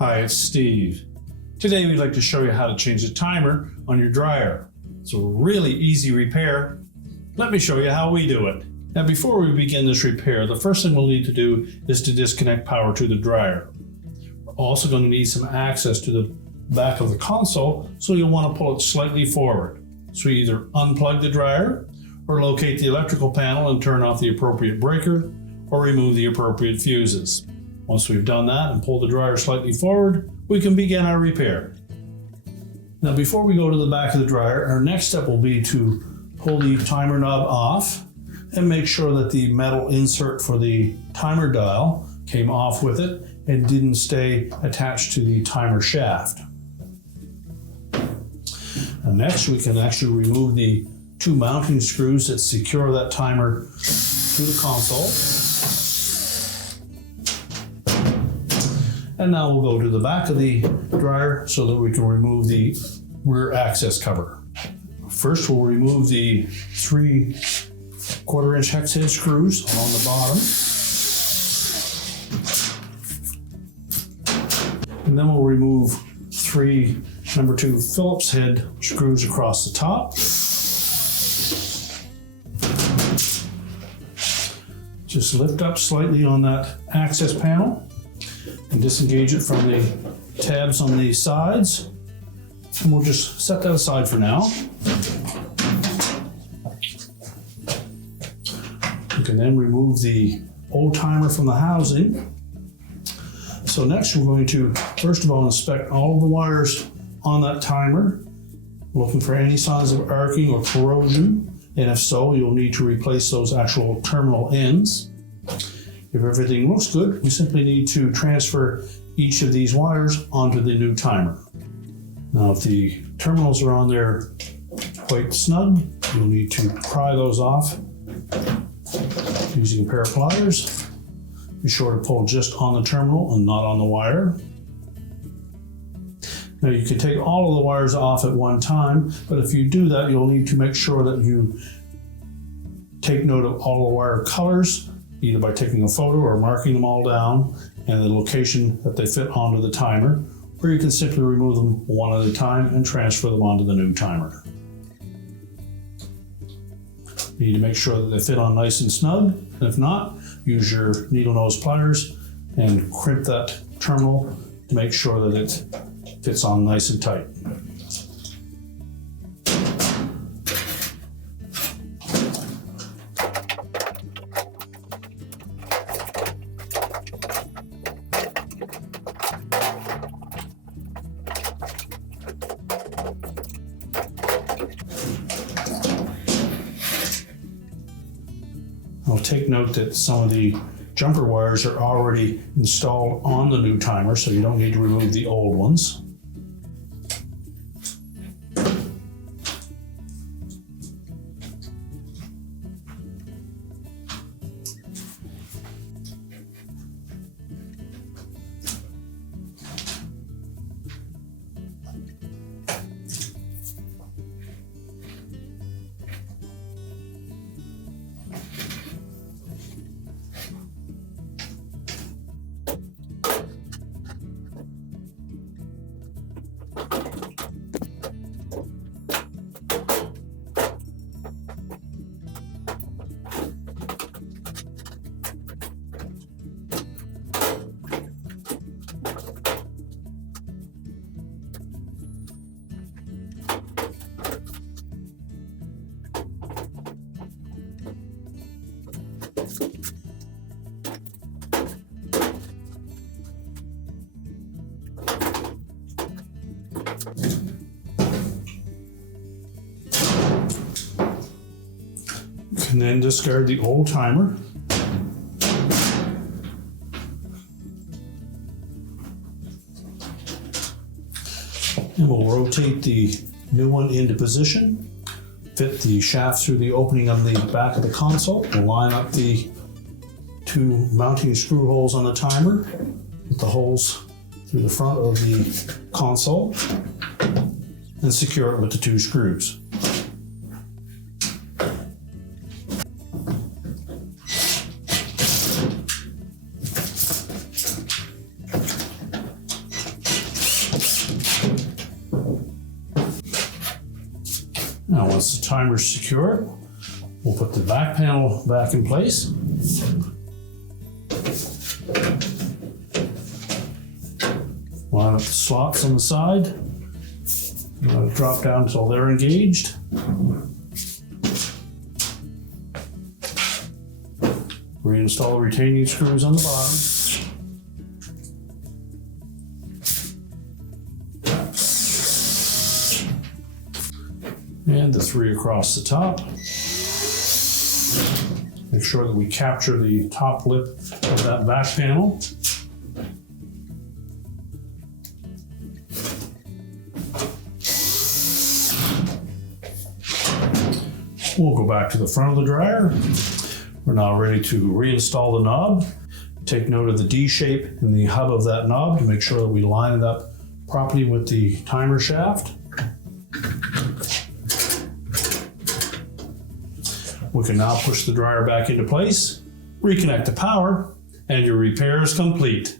Hi, it's Steve. Today we'd like to show you how to change the timer on your dryer. It's a really easy repair. Let me show you how we do it. Now before we begin this repair, the first thing we'll need to do is to disconnect power to the dryer. We're also going to need some access to the back of the console, so you'll want to pull it slightly forward. So either unplug the dryer, or locate the electrical panel and turn off the appropriate breaker, or remove the appropriate fuses. Once we've done that and pulled the dryer slightly forward, we can begin our repair. Now before we go to the back of the dryer, our next step will be to pull the timer knob off and make sure that the metal insert for the timer dial came off with it and didn't stay attached to the timer shaft. And next we can actually remove the two mounting screws that secure that timer to the console. And now we'll go to the back of the dryer so that we can remove the rear access cover. First, we'll remove the 3 1/4-inch hex head screws on the bottom. And then we'll remove 3 number 2 Phillips head screws across the top. Just lift up slightly on that access panel and disengage it from the tabs on the sides. And we'll just set that aside for now. We can then remove the old timer from the housing. So next we're going to, first of all, inspect all of the wires on that timer, looking for any signs of arcing or corrosion. And if so, you'll need to replace those actual terminal ends. If everything looks good, we simply need to transfer each of these wires onto the new timer. Now, if the terminals are on there quite snug, you'll need to pry those off using a pair of pliers. Be sure to pull just on the terminal and not on the wire. Now, you can take all of the wires off at one time, but if you do that, you'll need to make sure that you take note of all the wire colors, either by taking a photo or marking them all down and the location that they fit onto the timer, or you can simply remove them one at a time and transfer them onto the new timer. You need to make sure that they fit on nice and snug, and if not, use your needle nose pliers and crimp that terminal to make sure that it fits on nice and tight. I'll take note that some of the jumper wires are already installed on the new timer, so you don't need to remove the old ones. You can then discard the old timer. And we'll rotate the new one into position, fit the shaft through the opening on the back of the console. We'll line up the 2 mounting screw holes on the timer with the holes through the front of the console and secure it with the 2 screws. Now once the timer's secured, we'll put the back panel back in place. Line up the slots on the side. Drop down until they're engaged. Reinstall the retaining screws on the bottom. And the 3 across the top. Make sure that we capture the top lip of that back panel. We'll go back to the front of the dryer. We're now ready to reinstall the knob. Take note of the D shape in the hub of that knob to make sure that we line it up properly with the timer shaft. We can now push the dryer back into place, reconnect the power, and your repair is complete.